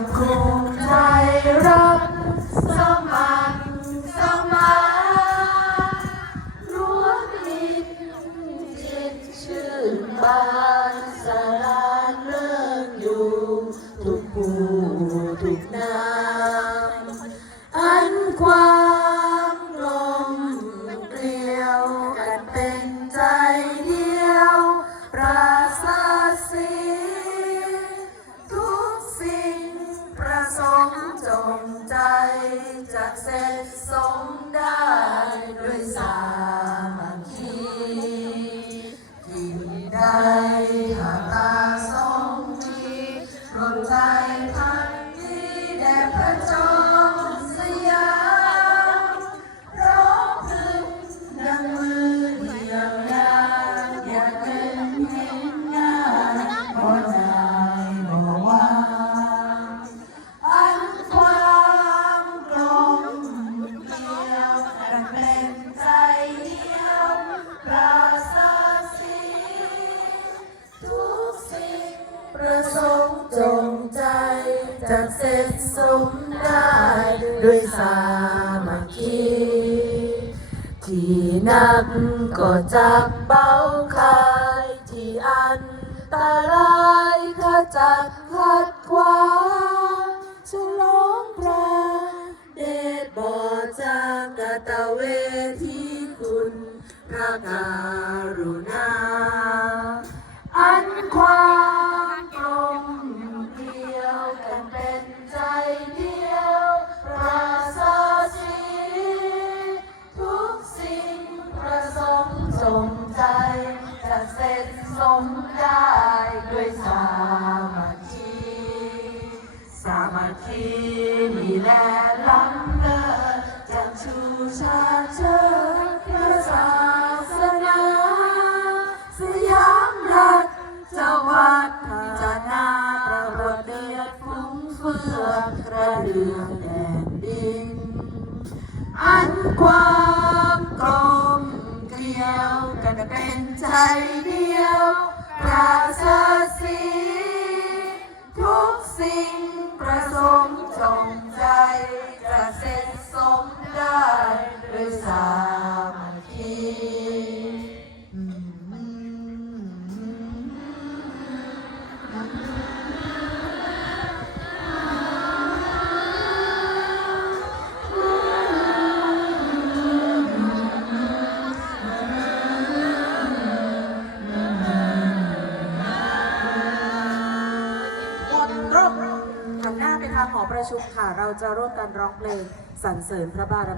งคงใจรับสมัครสมานรวมมิตรจิตชื่นบานสลานเลิกอยู่ ทุกผู้ทุกนามอันความลมเกลียวกันเป็นใจ ค์จงใจจะเสร็จสมได้ด้วยสามัคคีที่ใดหาตาสองมีรวมใจ จะเสร็จสมได้ด้วยสามัคคีที่นักก็จักเบาคายที่อันตรายขจัดขัดขวางฉลองพระเดชบอจากกตเวทีคุณพระการุณา อันความ สมได้ด้วยสามัคคีสามัคคีมีแลล้ำเลิศจะชูชาเชิดเพระศาสนาสยามรัฐเจ้าวัดจะนาประบดเดือดฟุ้งเฟืองกระเดืองแดนดิน อันความ เป็นใจเดียวปราศสีทุกสิ่ง รบหันหน้าไปทางหอประชุมค่ะ เราจะร่วมกันร้องเพลงสรรเสริญพระบารมี